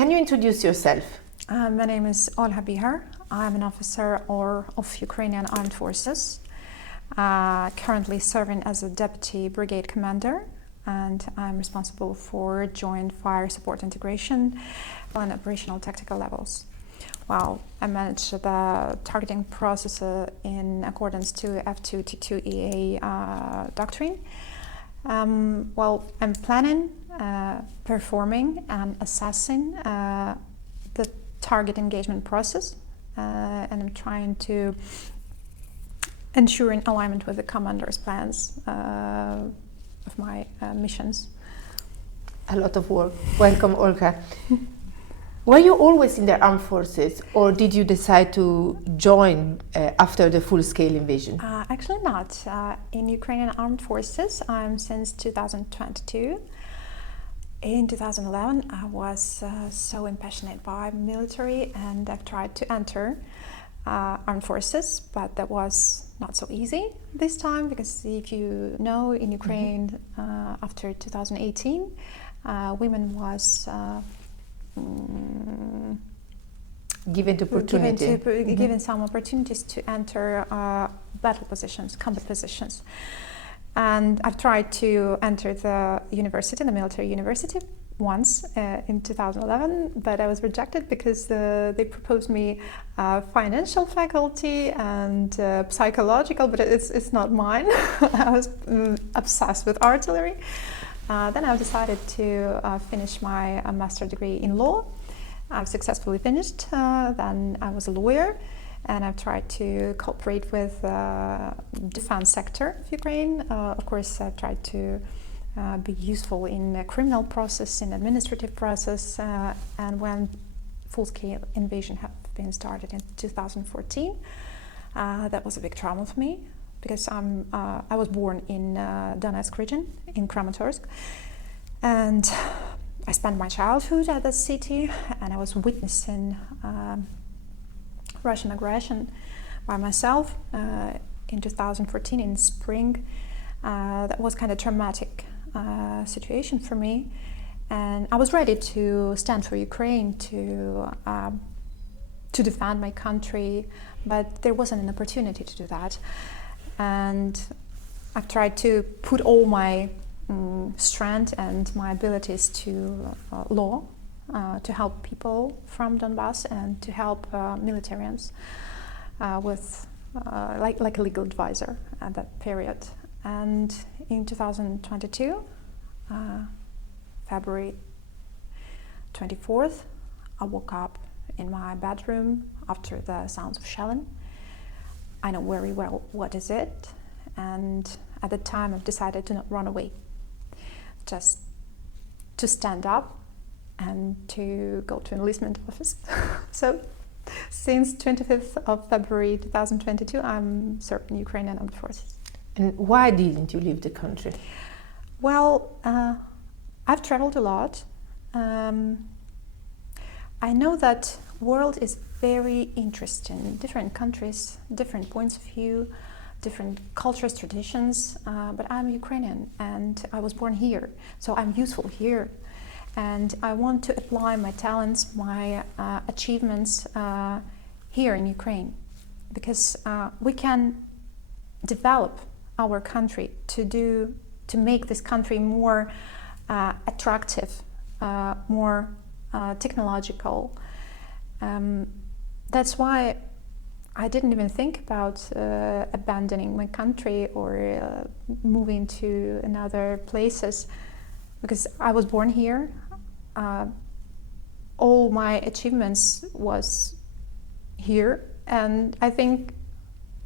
Can you introduce yourself? My name is Olha Bihar. I'm an officer of Ukrainian Armed Forces, currently serving as a Deputy Brigade Commander, and I'm responsible for joint fire support integration on operational tactical levels. Well, I manage the targeting process in accordance to F2T2EA doctrine. I'm planning, performing and assessing the target engagement process, and I'm trying to ensure an alignment with the commander's plans of my missions. A lot of work. Welcome, Olga. Were you always in the armed forces, or did you decide to join after the full-scale invasion? Actually not. In Ukrainian Armed Forces, I'm since 2022. In 2011, I was so impassioned by military, and I've tried to enter armed forces, but that was not so easy this time, because if you know, in Ukraine, after 2018, women was given some opportunities to enter battle positions, combat positions. And I've tried to enter the university, the military university, once in 2011, but I was rejected because they proposed me financial faculty and psychological, but it's not mine. I was obsessed with artillery. Then I decided to finish my master's degree in law. I've successfully finished. Then I was a lawyer, and I've tried to cooperate with the defense sector of Ukraine. Of course, I've tried to be useful in the criminal process, in administrative process, and when full-scale invasion had been started in 2014, that was a big trauma for me, because I was born in Donetsk region, in Kramatorsk, and I spent my childhood at the city, and I was witnessing Russian aggression by myself in 2014 in spring. That was kind of traumatic situation for me, and I was ready to stand for Ukraine, to defend my country, but there wasn't an opportunity to do that. And I've tried to put all my strength and my abilities to law, to help people from Donbass and to help militarians with like a legal advisor at that period. And in 2022, February 24th, I woke up in my bedroom after the sounds of shelling. I know very well what is it, and at the time I've decided to not run away, just to stand up and to go to enlistment office. So since 25th of February 2022, I'm serving Ukrainian Armed Forces. And why didn't you leave the country? Well, I've traveled a lot. I know that world is very interesting. Different countries, different points of view, different cultures, traditions. But I'm Ukrainian, and I was born here, so I'm useful here. And I want to apply my talents, my achievements here in Ukraine, because we can develop our country to make this country more attractive, more technological. That's why I didn't even think about abandoning my country or moving to another places, because I was born here. All my achievements was here, and I think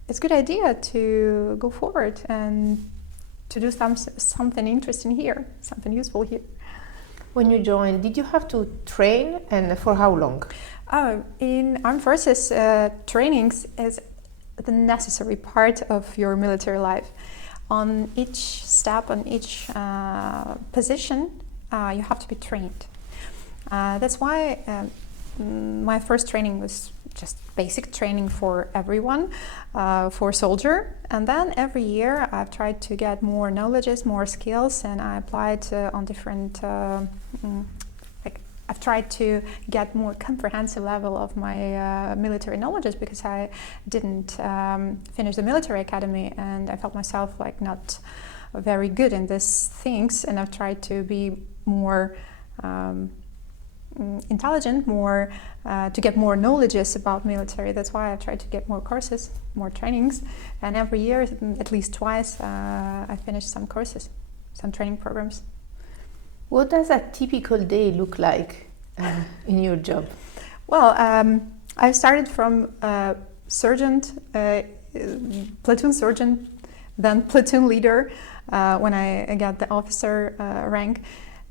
it's a good idea to go forward and to do something interesting here, something useful here. When you joined, did you have to train, and for how long? In armed forces, trainings is the necessary part of your military life. On each step, on each position, you have to be trained. That's why my first training was just basic training for everyone, for soldier. And then every year I've tried to get more knowledges, more skills, and I applied on different I've tried to get more comprehensive level of my military knowledge because I didn't finish the military academy, and I felt myself like not very good in these things, and I've tried to be more intelligent, more to get more knowledges about military. That's why I've tried to get more courses, more trainings, and every year, at least twice, I finish some courses, some training programs. What does a typical day look like in your job? Well, I started from sergeant, platoon sergeant, then platoon leader when I got the officer rank.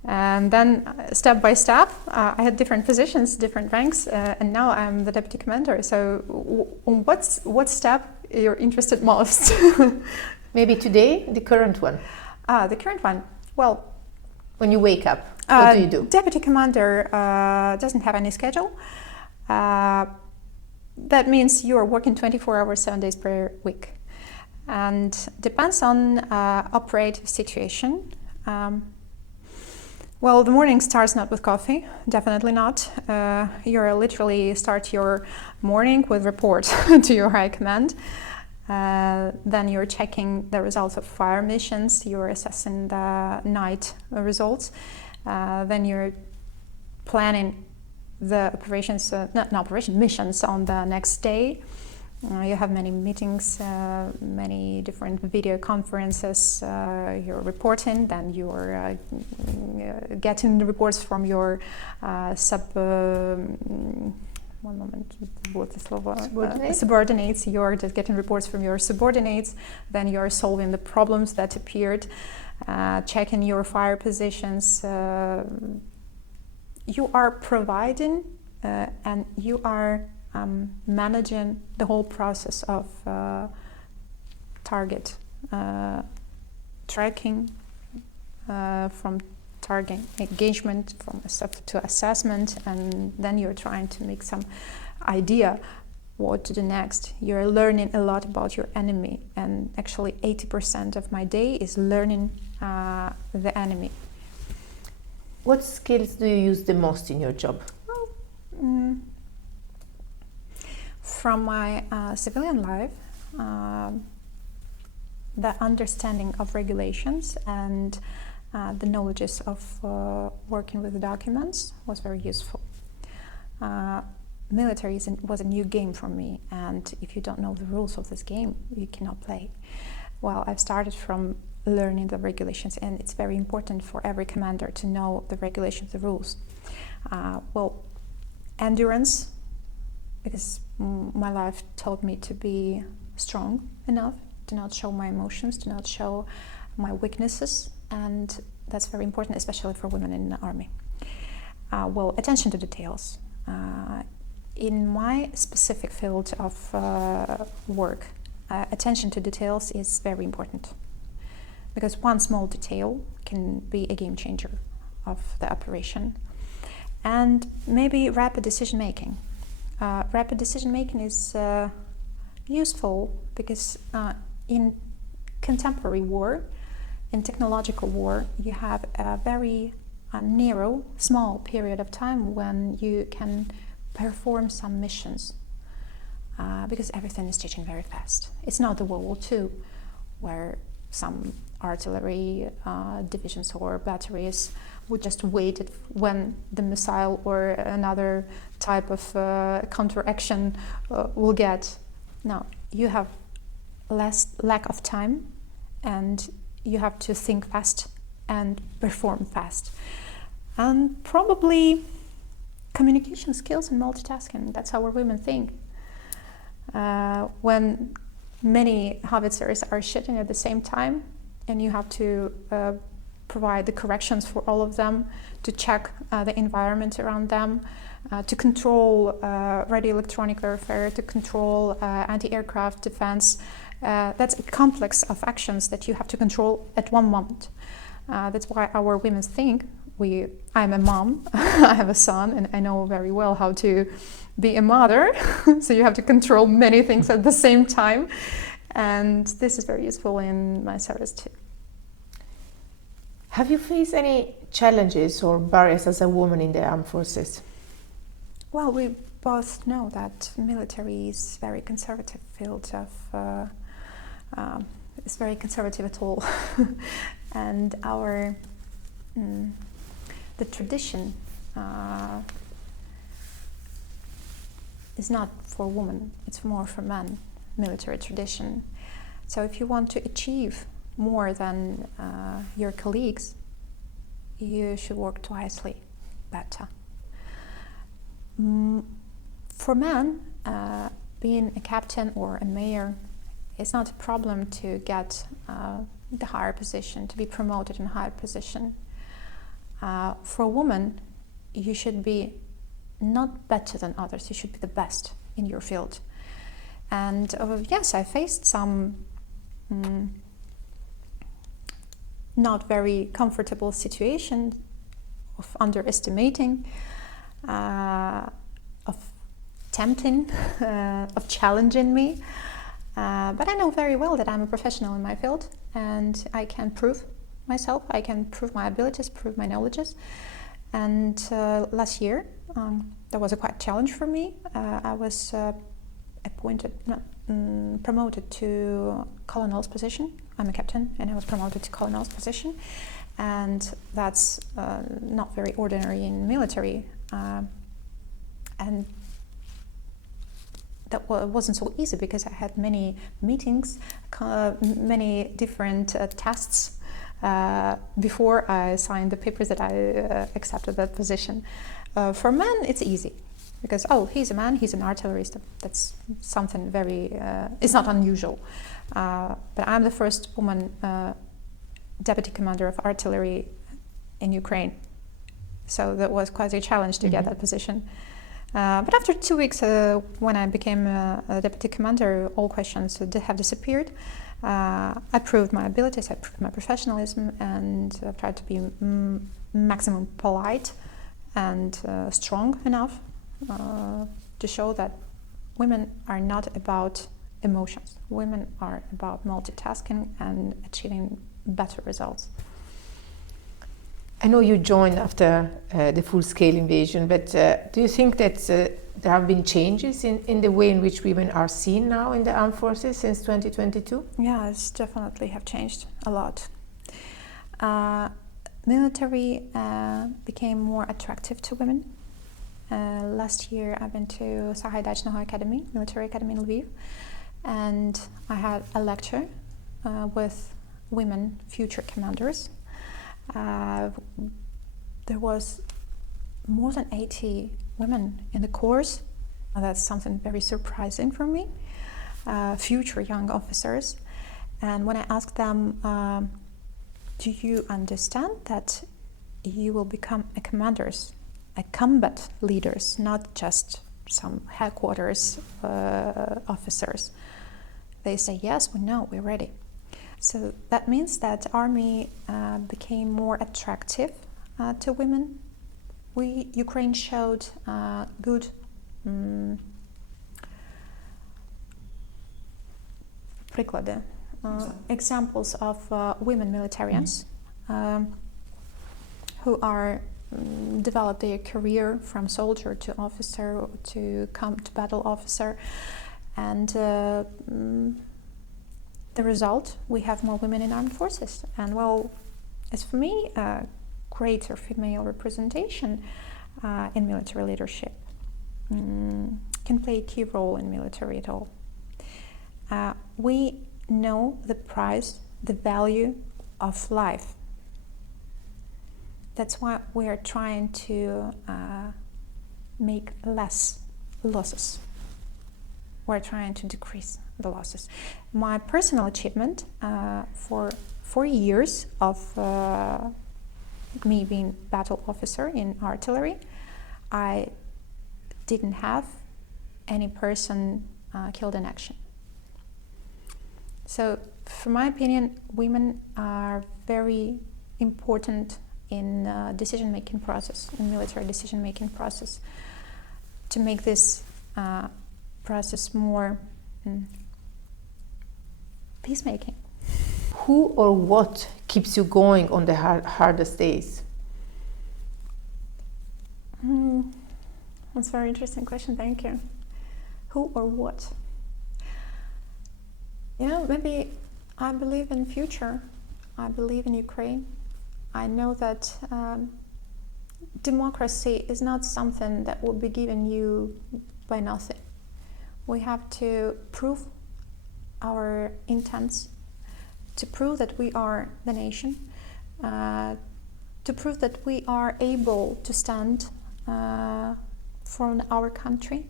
And then step by step, I had different positions, different ranks, and now I'm the deputy commander. So what step you're interested most? Maybe today, the current one. The current one, well, when you wake up, what do you do? Deputy commander doesn't have any schedule. That means you are working 24 hours, 7 days per week. And depends on operative situation. Well, the morning starts not with coffee, definitely not. You literally start your morning with report to your high command. Then you're checking the results of fire missions, you're assessing the night results. Then you're planning the operations, missions on the next day. You have many meetings, many different video conferences, you're reporting, then you're getting the reports from your subordinates. You're just getting reports from your subordinates, then you're solving the problems that appeared, checking your fire positions. You are providing and you are managing the whole process of target tracking, from target engagement, from to assessment, and then you're trying to make some idea what to do next. You're learning a lot about your enemy, and actually 80% of my day is learning the enemy. What skills do you use the most in your job? Well, from my civilian life, the understanding of regulations and the knowledges of working with documents was very useful. Military was a new game for me, and if you don't know the rules of this game, you cannot play. Well, I've started from learning the regulations, and it's very important for every commander to know the regulations, the rules. Well, endurance, because my life taught me to be strong enough, to not show my emotions, to not show my weaknesses, and that's very important, especially for women in the army. Well, attention to details. In my specific field of work, attention to details is very important, because one small detail can be a game changer of the operation. And maybe rapid decision making. Rapid decision making is useful because in contemporary war, in technological war, you have a very narrow, small period of time when you can perform some missions, because everything is changing very fast. It's not the World War II, where some artillery divisions or batteries would just wait when the missile or another type of counteraction will get. No, you have less lack of time, and you have to think fast and perform fast. And probably communication skills and multitasking. That's how our women think. When many howitzers are shooting at the same time, and you have to provide the corrections for all of them, to check the environment around them, to control radio electronic warfare, to control anti-aircraft defense. That's a complex of actions that you have to control at one moment. That's why our women think, I'm a mom, I have a son, and I know very well how to be a mother. So you have to control many things at the same time. And this is very useful in my service too. Have you faced any challenges or barriers as a woman in the armed forces? Well, we both know that military is very conservative field of it's very conservative at all, and our the tradition is not for women; it's more for men. Military tradition. So if you want to achieve more than your colleagues, you should work twice better. For men, being a captain or a mayor is not a problem to get the higher position, to be promoted in a higher position. For a woman, you should be not better than others, you should be the best in your field. And yes, I faced some not very comfortable situations of underestimating, of tempting, of challenging me. But I know very well that I'm a professional in my field and I can prove myself, I can prove my abilities, prove my knowledges. And last year, that was a quite challenge for me. I was promoted to colonel's position. I'm a captain and I was promoted to colonel's position. And that's not very ordinary in military. And that wasn't so easy because I had many meetings, many different tests before I signed the papers that I accepted that position. For men, it's easy because, oh, he's a man, he's an artillerist. That's something very, it's not unusual. But I'm the first woman deputy commander of artillery in Ukraine. So that was quite a challenge to get that position. But after 2 weeks, when I became a deputy commander, all questions have disappeared. I proved my abilities, I proved my professionalism, and I've tried to be maximum polite and strong enough to show that women are not about emotions. Women are about multitasking and achieving better results. I know you joined after the full-scale invasion, but do you think that there have been changes in the way in which women are seen now in the armed forces since 2022? Yeah, it's definitely have changed a lot. Military became more attractive to women. Last year I went to Sahaydachnoho Academy, military academy in Lviv, and I had a lecture with women future commanders. There was more than 80 women in the course. That's something very surprising for me. Future young officers. And when I asked them, do you understand that you will become a commanders, a combat leaders, not just some headquarters officers? They say, yes, we know, we're ready. So that means that army became more attractive to women. Ukraine showed good examples of women militarians who are developed their career from soldier to officer to battle officer, and the result, we have more women in armed forces. And well, as for me, greater female representation in military leadership can play a key role in military at all. We know the price, the value of life. That's why we are trying to make less losses. We're trying to decrease the losses. My personal achievement for 4 years of me being battle officer in artillery, I didn't have any person killed in action. So, from my opinion, women are very important in decision-making process, in military decision-making process, to make this process more peacemaking. Who or what keeps you going on the hardest days? That's a very interesting question. Thank you. Who or what? Maybe I believe in future. I believe in Ukraine. I know that democracy is not something that will be given you by nothing. We have to prove our intents, to prove that we are the nation, to prove that we are able to stand for our country.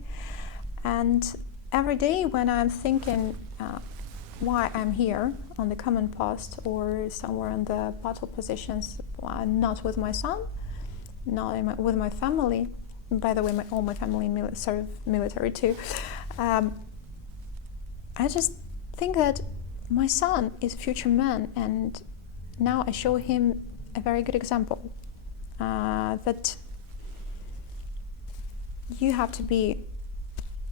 And every day when I'm thinking why I'm here on the command post or somewhere in the battle positions, not with my son, not with my family. By the way, all my family serve military too. I just think that my son is a future man, and now I show him a very good example that you have to be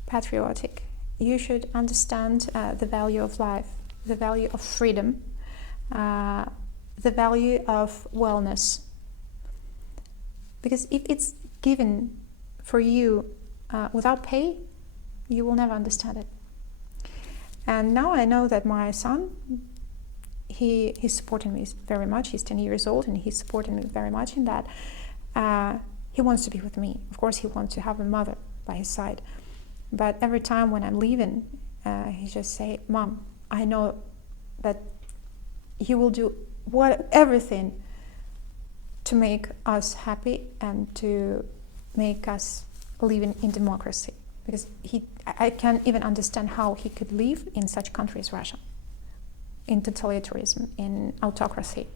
patriotic. You should understand the value of life, the value of freedom, the value of wellness. Because if it's given for you without pay, you will never understand it. And now I know that my son, he's supporting me very much. He's 10 years old and he's supporting me very much in that. He wants to be with me. Of course, he wants to have a mother by his side. But every time when I'm leaving, he just say, "Mom, I know that you will do everything to make us happy and to make us live in democracy." Because I can't even understand how he could live in such country as Russia, in totalitarianism, in autocracy.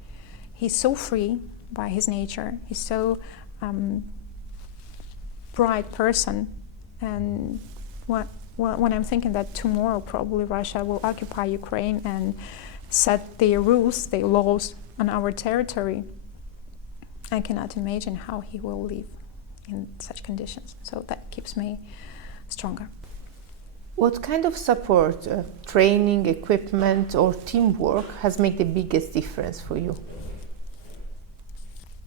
He's so free by his nature. He's so bright person. And when I'm thinking that tomorrow probably Russia will occupy Ukraine and set their rules, their laws on our territory, I cannot imagine how he will live in such conditions. So that keeps me stronger. What kind of support, training, equipment, or teamwork has made the biggest difference for you?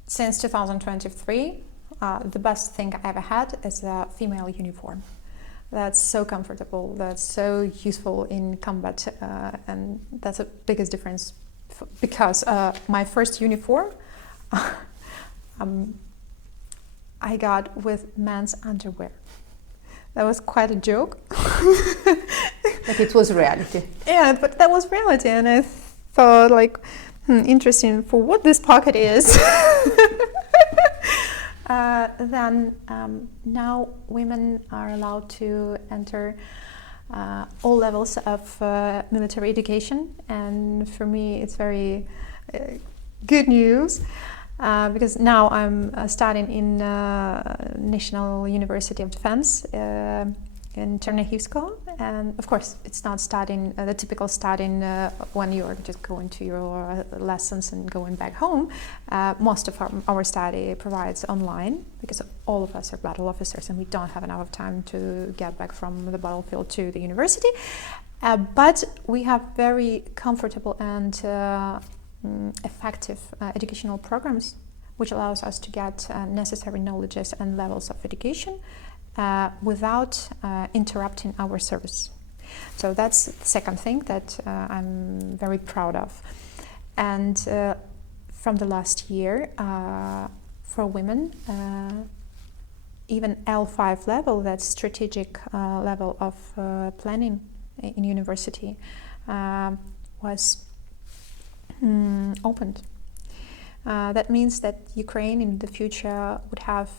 Since 2023, the best thing I ever had is a female uniform. That's so comfortable, that's so useful in combat, and that's the biggest difference because my first uniform I got with men's underwear. That was quite a joke. But it was reality. Yeah, but that was reality, and I thought interesting for what this pocket is. Then now women are allowed to enter all levels of military education, and for me it's very good news because now I'm studying in National University of Defense in Chernihiv, and of course it's not studying the typical studying when you're just going to your lessons and going back home. Most of our study provides online because all of us are battle officers and we don't have enough time to get back from the battlefield to the university, but we have very comfortable and effective educational programs which allows us to get necessary knowledges and levels of education without interrupting our service. So that's the second thing that I'm very proud of. And from the last year, for women, even L5 level, that's strategic level of planning in university, was opened. That means that Ukraine in the future would have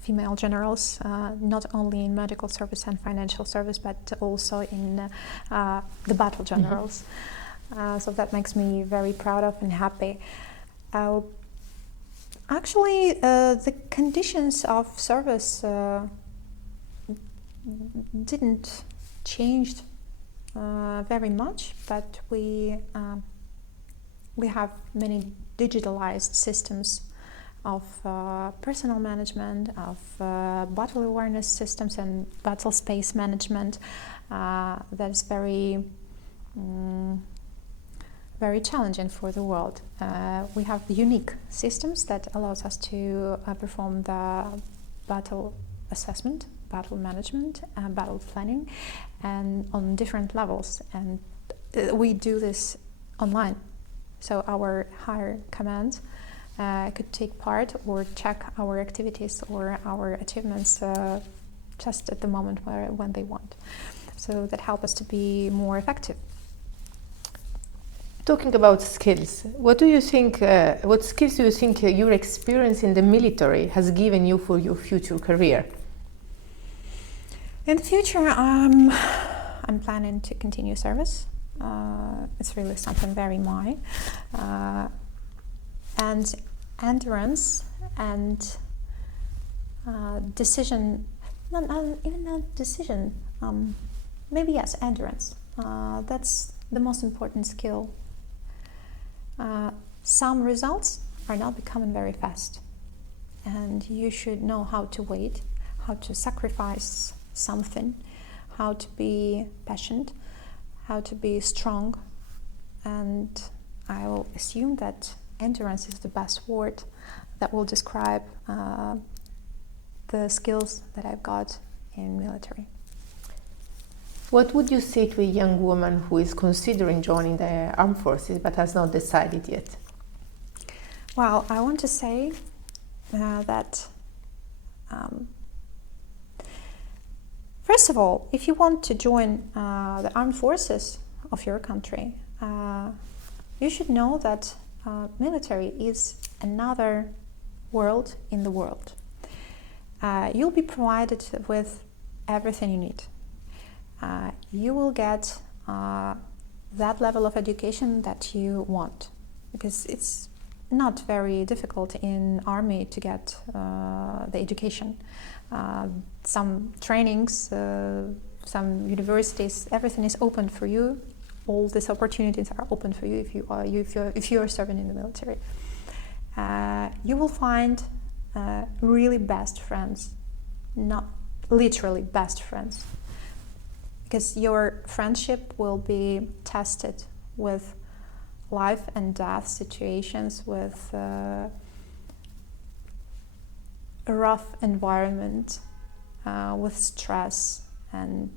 female generals, not only in medical service and financial service, but also in the battle generals. So that makes me very proud of and happy. Actually, the conditions of service didn't change very much, but we have many digitalized systems of personal management, of battle awareness systems and battle space management. That is very challenging for the world. We have unique systems that allows us to perform the battle assessment, battle management, battle planning, and on different levels. And we do this online. So our higher command could take part or check our activities or our achievements just at the moment when they want. So that helps us to be more effective. Talking about skills, what skills do you think your experience in the military has given you for your future career? In the future, I'm planning to continue service. It's really something very mine. And endurance and decision, maybe yes, endurance. That's the most important skill. Some results are not becoming very fast, and you should know how to wait, how to sacrifice something, how to be patient, how to be strong. And I will assume that endurance is the best word that will describe the skills that I've got in military. What would you say to a young woman who is considering joining the armed forces but has not decided yet? Well, I want to say that first of all, if you want to join the armed forces of your country, you should know that military is another world in the world. You'll be provided with everything you need. You will get that level of education that you want, because it's not very difficult in army to get the education. Some trainings, some universities, everything is open for you. All these opportunities are open for you if you are serving in the military. You will find really best friends, not literally best friends, because your friendship will be tested with life and death situations, with a rough environment, with stress, and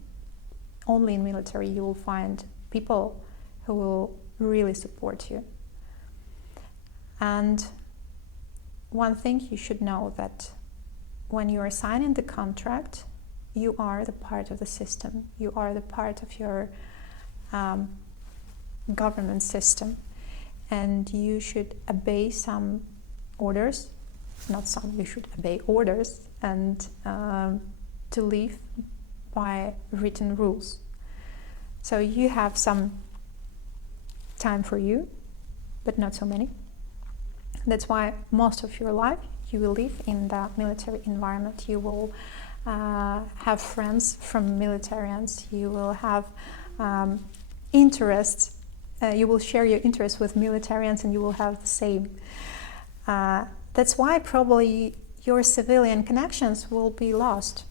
only in military you will find people who will really support you. And one thing you should know, that when you are signing the contract, you are the part of the system. You are the part of your government system, and you should obey some orders, you should obey orders, and to live by written rules. So you have some time for you, but not so many. That's why most of your life you will live in the military environment. You will have friends from militarians. You will have interests. You will share your interests with militarians, and you will have the same. That's why probably your civilian connections will be lost,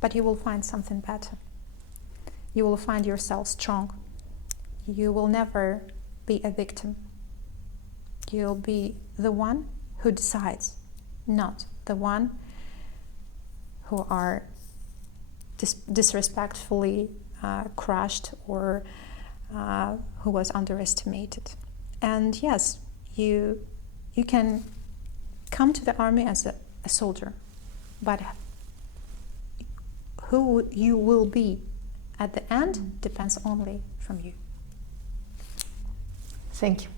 but you will find something better. You will find yourself strong. You will never be a victim. You'll be the one who decides, not the one who are disrespectfully crushed or who was underestimated. And yes, you can come to the army as a soldier, but who you will be at the end depends only from you. Thank you.